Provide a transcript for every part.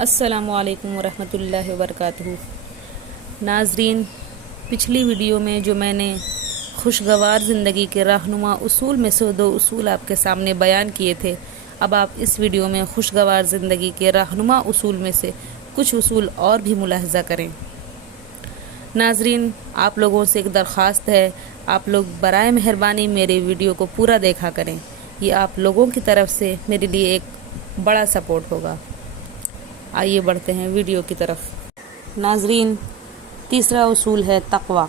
السلام علیکم ورحمۃ اللہ وبرکاتہ۔ ناظرین، پچھلی ویڈیو میں جو میں نے خوشگوار زندگی کے رہنما اصول میں سے 2 اصول آپ کے سامنے بیان کیے تھے، اب آپ اس ویڈیو میں خوشگوار زندگی کے رہنما اصول میں سے کچھ اصول اور بھی ملاحظہ کریں۔ ناظرین، آپ لوگوں سے ایک درخواست ہے، آپ لوگ برائے مہربانی میرے ویڈیو کو پورا دیکھا کریں، یہ آپ لوگوں کی طرف سے میرے لیے ایک بڑا سپورٹ ہوگا۔ آئیے بڑھتے ہیں ویڈیو کی طرف۔ ناظرین، تیسرا اصول ہے تقوی۔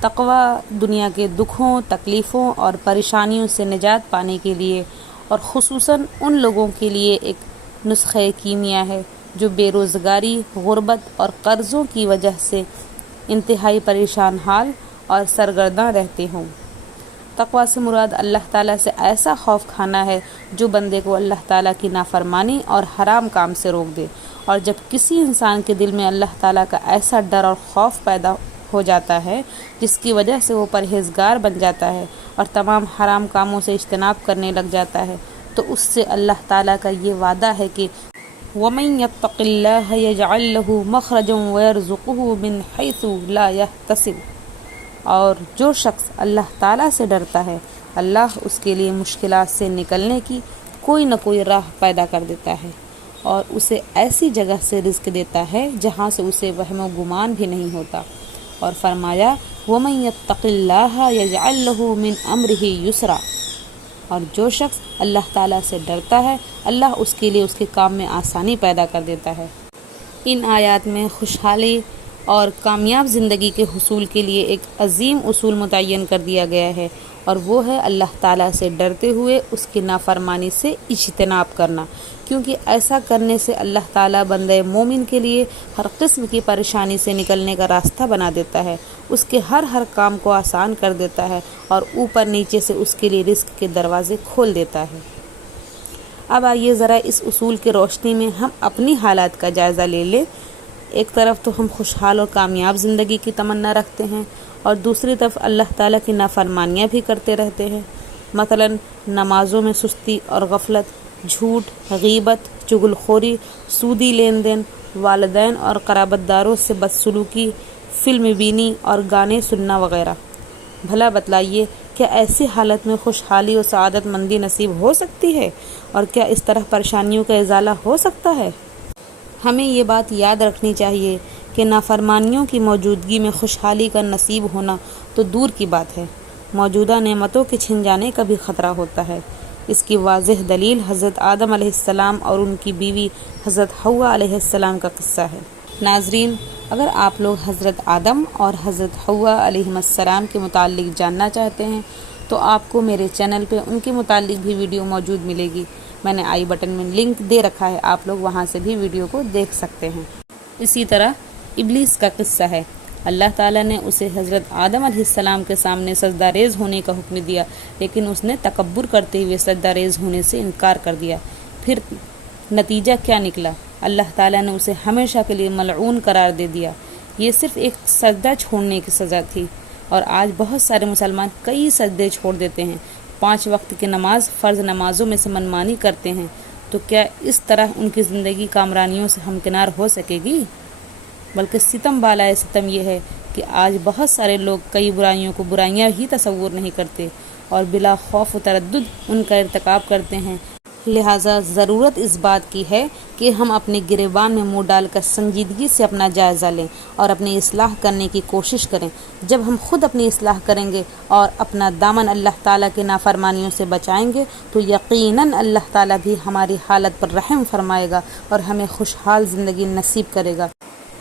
تقوی دنیا کے دکھوں، تکلیفوں اور پریشانیوں سے نجات پانے کے لیے اور خصوصاً ان لوگوں کے لیے ایک نسخہ کیمیا ہے جو بے روزگاری، غربت اور قرضوں کی وجہ سے انتہائی پریشان حال اور سرگرداں رہتے ہوں۔ تقوی سے مراد اللہ تعالیٰ سے ایسا خوف کھانا ہے جو بندے کو اللہ تعالیٰ کی نافرمانی اور حرام کام سے روک دے، اور جب کسی انسان کے دل میں اللہ تعالیٰ کا ایسا ڈر اور خوف پیدا ہو جاتا ہے جس کی وجہ سے وہ پرہیزگار بن جاتا ہے اور تمام حرام کاموں سے اجتناب کرنے لگ جاتا ہے، تو اس سے اللہ تعالیٰ کا یہ وعدہ ہے کہ وَمَن يَتَّقِ اللَّهَ يَجْعَل لَّهُ مَخْرَجًا وَيَرْزُقْهُ مِنْ حَيْثُ لَا يَحْتَسِبُ، اور جو شخص اللہ تعالیٰ سے ڈرتا ہے اللہ اس کے لیے مشکلات سے نکلنے کی کوئی نہ کوئی راہ پیدا کر دیتا ہے اور اسے ایسی جگہ سے رزق دیتا ہے جہاں سے اسے وہم و گمان بھی نہیں ہوتا، اور فرمایا وَمَن يَتَّقِ اللَّهَ يَجْعَل لَّهُ مِنْ أَمْرِهِ يُسْرًا، اور جو شخص اللہ تعالیٰ سے ڈرتا ہے اللہ اس کے لیے اس کے کام میں آسانی پیدا کر دیتا ہے۔ ان آیات میں خوشحالی اور کامیاب زندگی کے حصول کے لیے ایک عظیم اصول متعین کر دیا گیا ہے، اور وہ ہے اللہ تعالیٰ سے ڈرتے ہوئے اس کی نافرمانی سے اجتناب کرنا، کیونکہ ایسا کرنے سے اللہ تعالیٰ بندے مومن کے لیے ہر قسم کی پریشانی سے نکلنے کا راستہ بنا دیتا ہے، اس کے ہر کام کو آسان کر دیتا ہے اور اوپر نیچے سے اس کے لیے رزق کے دروازے کھول دیتا ہے۔ اب آئیے ذرا اس اصول کی روشنی میں ہم اپنی حالات کا جائزہ لے لیں۔ ایک طرف تو ہم خوشحال اور کامیاب زندگی کی تمنا رکھتے ہیں اور دوسری طرف اللہ تعالیٰ کی نافرمانیاں بھی کرتے رہتے ہیں، مثلا نمازوں میں سستی اور غفلت، جھوٹ، غیبت، چغل خوری، سودی لین دین، والدین اور قرابت داروں سے بدسلوکی، فلم بینی اور گانے سننا وغیرہ۔ بھلا بتلائیے، کیا ایسی حالت میں خوشحالی اور سعادت مندی نصیب ہو سکتی ہے، اور کیا اس طرح پریشانیوں کا ازالہ ہو سکتا ہے؟ ہمیں یہ بات یاد رکھنی چاہیے کہ نافرمانیوں کی موجودگی میں خوشحالی کا نصیب ہونا تو دور کی بات ہے، موجودہ نعمتوں کے چھن جانے کا بھی خطرہ ہوتا ہے۔ اس کی واضح دلیل حضرت آدم علیہ السلام اور ان کی بیوی حضرت حوا علیہ السلام کا قصہ ہے۔ ناظرین، اگر آپ لوگ حضرت آدم اور حضرت حوا علیہ السلام کے متعلق جاننا چاہتے ہیں تو آپ کو میرے چینل پہ ان کے متعلق بھی ویڈیو موجود ملے گی، میں نے آئی بٹن میں لنک دے رکھا ہے، آپ لوگ وہاں سے بھی ویڈیو کو دیکھ سکتے ہیں۔ اسی طرح ابلیس کا قصہ ہے، اللہ تعالیٰ نے اسے حضرت آدم علیہ السلام کے سامنے سجدہ ریز ہونے کا حکم دیا، لیکن اس نے تکبر کرتے ہوئے سجدہ ریز ہونے سے انکار کر دیا۔ پھر نتیجہ کیا نکلا؟ اللہ تعالیٰ نے اسے ہمیشہ کے لیے ملعون قرار دے دیا۔ یہ صرف ایک سجدہ چھوڑنے کی سزا تھی، اور آج بہت سارے مسلمان کئی سجدے چھوڑ دیتے ہیں، 5 وقت کی نماز فرض نمازوں میں سے منمانی کرتے ہیں، تو کیا اس طرح ان کی زندگی کامرانیوں سے ہمکنار ہو سکے گی؟ بلکہ ستم بالائے ستم یہ ہے کہ آج بہت سارے لوگ کئی برائیوں کو برائیاں ہی تصور نہیں کرتے اور بلا خوف و تردد ان کا ارتکاب کرتے ہیں۔ لہٰذا ضرورت اس بات کی ہے کہ ہم اپنے گریبان میں منہ ڈال کر سنجیدگی سے اپنا جائزہ لیں اور اپنی اصلاح کرنے کی کوشش کریں۔ جب ہم خود اپنی اصلاح کریں گے اور اپنا دامن اللہ تعالیٰ کے نافرمانیوں سے بچائیں گے تو یقیناً اللہ تعالیٰ بھی ہماری حالت پر رحم فرمائے گا اور ہمیں خوشحال زندگی نصیب کرے گا۔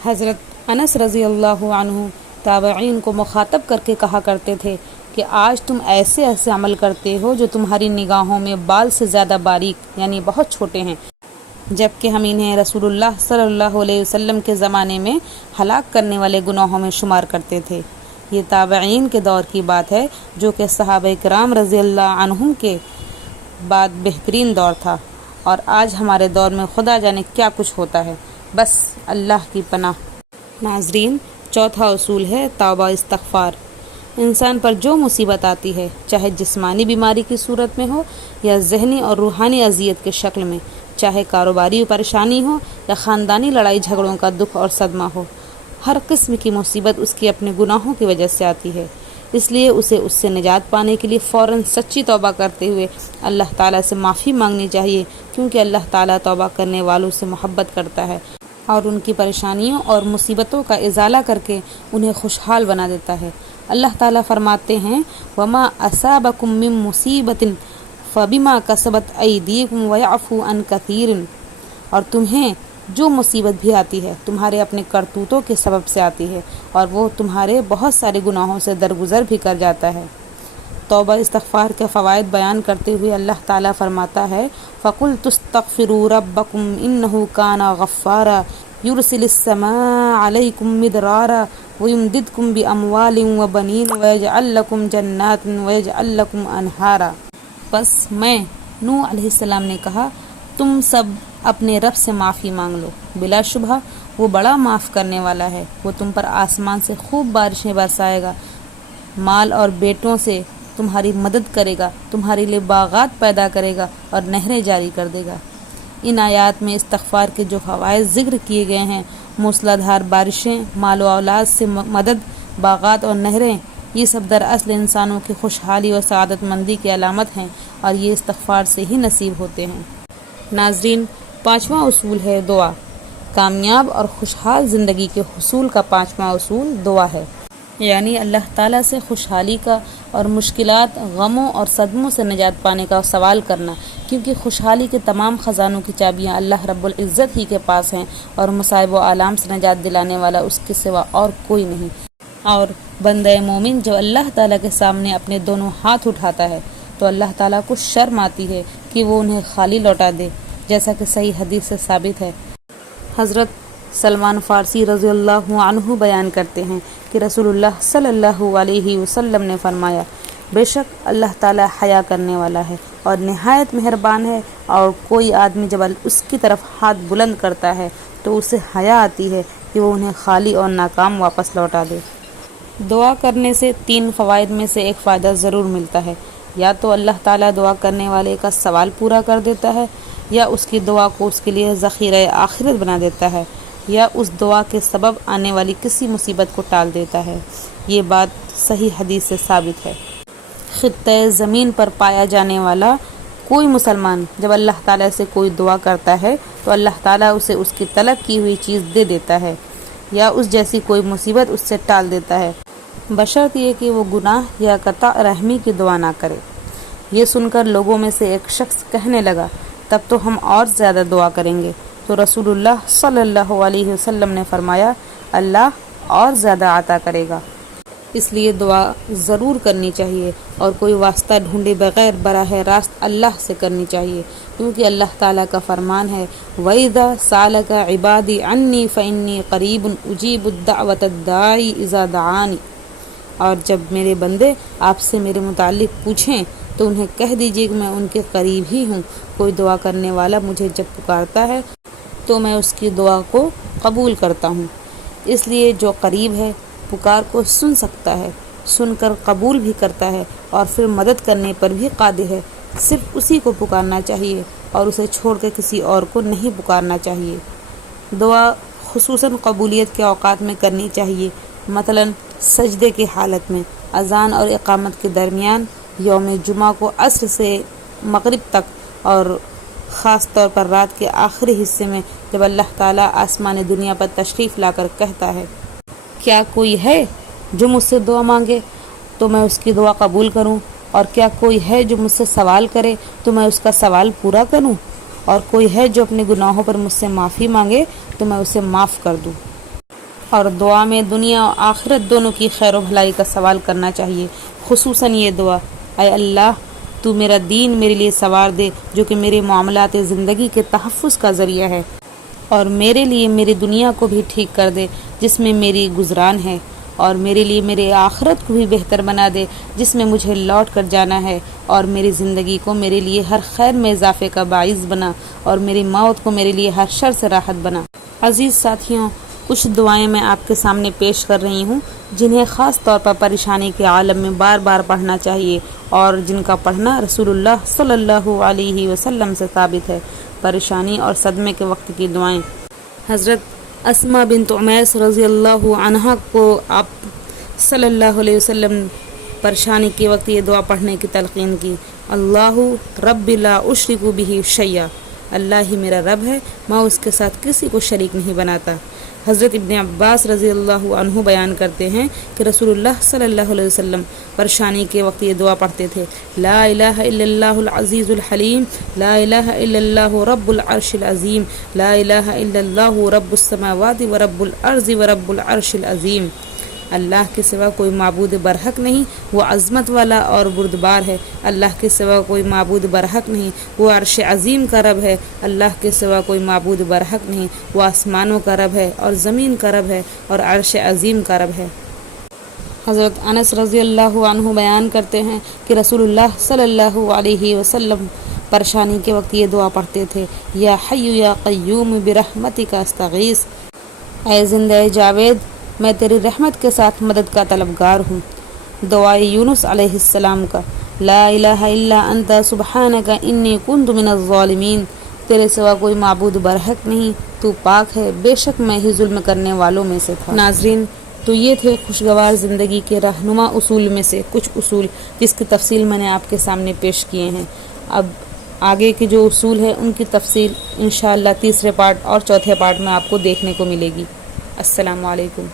حضرت انس رضی اللہ عنہ تابعین کو مخاطب کر کے کہا کرتے تھے کہ آج تم ایسے عمل کرتے ہو جو تمہاری نگاہوں میں بال سے زیادہ باریک یعنی بہت چھوٹے ہیں، جبکہ ہم انہیں رسول اللہ صلی اللہ علیہ وسلم کے زمانے میں ہلاک کرنے والے گناہوں میں شمار کرتے تھے۔ یہ تابعین کے دور کی بات ہے، جو کہ صحابہ کرام رضی اللہ عنہم کے بعد بہترین دور تھا، اور آج ہمارے دور میں خدا جانے کیا کچھ ہوتا ہے، بس اللہ کی پناہ۔ ناظرین، چوتھا اصول ہے توبہ استغفار۔ انسان پر جو مصیبت آتی ہے، چاہے جسمانی بیماری کی صورت میں ہو یا ذہنی اور روحانی اذیت کے شکل میں، چاہے کاروباری پریشانی ہو یا خاندانی لڑائی جھگڑوں کا دکھ اور صدمہ ہو، ہر قسم کی مصیبت اس کی اپنے گناہوں کی وجہ سے آتی ہے۔ اس لیے اسے اس سے نجات پانے کے لیے فوراً سچی توبہ کرتے ہوئے اللہ تعالیٰ سے معافی مانگنی چاہیے، کیونکہ اللہ تعالیٰ توبہ کرنے والوں سے محبت کرتا ہے اور ان کی پریشانیوں اور مصیبتوں کا ازالہ کر کے انہیں خوشحال بنا دیتا ہے۔ اللہ تعالیٰ فرماتے ہیں وَمَا أَصَابَكُم مِّن مُّصِيبَةٍ فَبِمَا كَسَبَتْ أَيْدِيكُمْ وَيَعْفُو عَن كَثِيرٍ، اور تمہیں جو مصیبت بھی آتی ہے تمہارے اپنے کرتوتوں کے سبب سے آتی ہے، اور وہ تمہارے بہت سارے گناہوں سے درگزر بھی کر جاتا ہے۔ توبہ استغفار کے فوائد بیان کرتے ہوئے اللہ تعالیٰ فرماتا ہے فَقُلْتُ اسْتَغْفِرُوا رَبَّكُمْ إِنَّهُ كَانَ غَفَّارًا يُرْسِلِ السَّمَاءَ عَلَيْكُمْ مِدْرَارًا وَيُمْدِدْكُمْ بِأَمْوَالٍ وَبَنِينَ وَيَجْعَلْ لَكُمْ جَنَّاتٍ وَيَجْعَلْ لَكُمْ أَنْهَارًا۔ بس میں نوح علیہ السلام نے کہا تم سب اپنے رب سے معافی مانگ لو، بلا شبہ وہ بڑا معاف کرنے والا ہے، وہ تم پر آسمان سے خوب بارشیں برسائے گا، مال اور بیٹوں سے تمہاری مدد کرے گا، تمہارے لیے باغات پیدا کرے گا اور نہریں جاری کر دے گا۔ ان آیات میں استغفار کے جو فوائد ذکر کیے گئے ہیں، موسلا دھار بارشیں، مال و اولاد سے مدد، باغات اور نہریں، یہ سب دراصل انسانوں کی خوشحالی اور سعادت مندی کی علامت ہیں، اور یہ استغفار سے ہی نصیب ہوتے ہیں۔ ناظرین، پانچواں اصول ہے دعا۔ کامیاب اور خوشحال زندگی کے حصول کا پانچواں اصول دعا ہے، یعنی اللہ تعالیٰ سے خوشحالی کا اور مشکلات، غموں اور صدموں سے نجات پانے کا سوال کرنا، کیونکہ خوشحالی کے تمام خزانوں کی چابیاں اللہ رب العزت ہی کے پاس ہیں، اور مصائب و آلام سے نجات دلانے والا اس کے سوا اور کوئی نہیں۔ اور بندہ مومن جب اللہ تعالیٰ کے سامنے اپنے دونوں ہاتھ اٹھاتا ہے تو اللہ تعالیٰ کو شرم آتی ہے کہ وہ انہیں خالی لوٹا دے، جیسا کہ صحیح حدیث سے ثابت ہے۔ حضرت سلمان فارسی رضی اللہ عنہ بیان کرتے ہیں کہ رسول اللہ صلی اللہ علیہ وسلم نے فرمایا بے شک اللہ تعالیٰ حیا کرنے والا ہے اور نہایت مہربان ہے، اور کوئی آدمی جب اس کی طرف ہاتھ بلند کرتا ہے تو اسے حیا آتی ہے کہ وہ انہیں خالی اور ناکام واپس لوٹا دے۔ دعا کرنے سے تین فوائد میں سے ایک فائدہ ضرور ملتا ہے، یا تو اللہ تعالیٰ دعا کرنے والے کا سوال پورا کر دیتا ہے، یا اس کی دعا کو اس کے لیے ذخیرہ آخرت بنا دیتا ہے، یا اس دعا کے سبب آنے والی کسی مصیبت کو ٹال دیتا ہے۔ یہ بات صحیح حدیث سے ثابت ہے۔ خطۂ زمین پر پایا جانے والا کوئی مسلمان جب اللہ تعالیٰ سے کوئی دعا کرتا ہے تو اللہ تعالیٰ اسے اس کی طلب کی ہوئی چیز دے دیتا ہے، یا اس جیسی کوئی مصیبت اس سے ٹال دیتا ہے، بشرط یہ کہ وہ گناہ یا قطع رحمی کی دعا نہ کرے۔ یہ سن کر لوگوں میں سے ایک شخص کہنے لگا تب تو ہم اور زیادہ دعا کریں گے، تو رسول اللہ صلی اللہ علیہ وسلم نے فرمایا اللہ اور زیادہ عطا کرے گا۔ اس لیے دعا ضرور کرنی چاہیے، اور کوئی واسطہ ڈھونڈے بغیر براہ راست اللہ سے کرنی چاہیے، کیونکہ اللہ تعالیٰ کا فرمان ہے وَإِذَا سَأَلَكَ عِبَادِي عَنِّي فَإِنِّي قَرِيبٌ أُجِيبُ الدَّعْوَةَ الدَّاعِ إِذَا دَعَانِ، اور جب میرے بندے آپ سے میرے متعلق پوچھیں تو انہیں کہہ دیجیے کہ میں ان کے قریب ہی ہوں، کوئی دعا کرنے والا مجھے جب پکارتا ہے تو میں اس کی دعا کو قبول کرتا ہوں۔ اس لیے جو قریب ہے پکار کو سن سکتا ہے، سن کر قبول بھی کرتا ہے، اور پھر مدد کرنے پر بھی قادر ہے۔ صرف اسی کو پکارنا چاہیے اور اسے چھوڑ کے کسی اور کو نہیں پکارنا چاہیے۔ دعا خصوصاً قبولیت کے اوقات میں کرنی چاہیے، مثلاً سجدے کی حالت میں، اذان اور اقامت کے درمیان، یوم جمعہ کو عصر سے مغرب تک، اور خاص طور پر رات کے آخری حصے میں جب اللہ تعالیٰ آسمان دنیا پر تشریف لا کر کہتا ہے کیا کوئی ہے جو مجھ سے دعا مانگے تو میں اس کی دعا قبول کروں، اور کیا کوئی ہے جو مجھ سے سوال کرے تو میں اس کا سوال پورا کروں، اور کوئی ہے جو اپنے گناہوں پر مجھ سے معافی مانگے تو میں اسے معاف کر دوں۔ اور دعا میں دنیا و آخرت دونوں کی خیر و بھلائی کا سوال کرنا چاہیے، خصوصاً یہ دعا اے اللہ تو میرا دین میرے لیے سنوار دے جو کہ میرے معاملات زندگی کے تحفظ کا ذریعہ ہے، اور میرے لیے میری دنیا کو بھی ٹھیک کر دے جس میں میری گزران ہے، اور میرے لیے میرے آخرت کو بھی بہتر بنا دے جس میں مجھے لوٹ کر جانا ہے، اور میری زندگی کو میرے لیے ہر خیر میں اضافے کا باعث بنا، اور میری موت کو میرے لیے ہر شر سے راحت بنا۔ عزیز ساتھیوں، کچھ دعائیں میں آپ کے سامنے پیش کر رہی ہوں جنہیں خاص طور پر پریشانی کے عالم میں بار بار پڑھنا چاہیے، اور جن کا پڑھنا رسول اللہ صلی اللہ علیہ وسلم سے ثابت ہے۔ پریشانی اور صدمے کے وقت کی دعائیں۔ حضرت اسما بنت عمیس رضی اللہ عنہا کو آپ صلی اللہ علیہ وسلم پریشانی کے وقت یہ دعا پڑھنے کی تلقین کی، اللہ رب لا اشرک بہ شیئا، اللہ ہی میرا رب ہے، میں اس کے ساتھ کسی کو شریک نہیں بناتا۔ حضرت ابن عباس رضی اللہ عنہ بیان کرتے ہیں کہ رسول اللہ صلی اللہ علیہ وسلم پریشانی کے وقت یہ دعا پڑھتے تھے، لا الہ الا اللہ العزیز الحلیم، لا الہ الا اللہ رب العرش العظیم، لا الہ الا اللہ رب السماوات ورب الارض ورب العرش العظیم۔ اللہ کے سوا کوئی معبود برحق نہیں، وہ عظمت والا اور بردبار ہے۔ اللہ کے سوا کوئی معبود برحق نہیں، وہ عرش عظیم کا رب ہے۔ اللہ کے سوا کوئی معبود برحق نہیں، وہ آسمانوں کا رب ہے اور زمین کا رب ہے اور عرش عظیم کا رب ہے۔ حضرت انس رضی اللہ عنہ بیان کرتے ہیں کہ رسول اللہ صلی اللہ علیہ وسلم پریشانی کے وقت یہ دعا پڑھتے تھے، یا حی یا قیوم برحمتک استغیث، اے زندہ جاوید میں تیری رحمت کے ساتھ مدد کا طلبگار ہوں۔ دعائے یونس علیہ السلام کا، لا الہ الا انت سبحانک انی کنت من الظالمین، تیرے سوا کوئی معبود برحق نہیں، تو پاک ہے، بے شک میں ہی ظلم کرنے والوں میں سے تھا۔ ناظرین، تو یہ تھے خوشگوار زندگی کے رہنما اصول میں سے کچھ اصول جس کی تفصیل میں نے آپ کے سامنے پیش کیے ہیں۔ اب آگے کے جو اصول ہیں ان کی تفصیل انشاءاللہ تیسرے پارٹ اور چوتھے پارٹ میں آپ کو دیکھنے کو ملے گی۔ السلام علیکم۔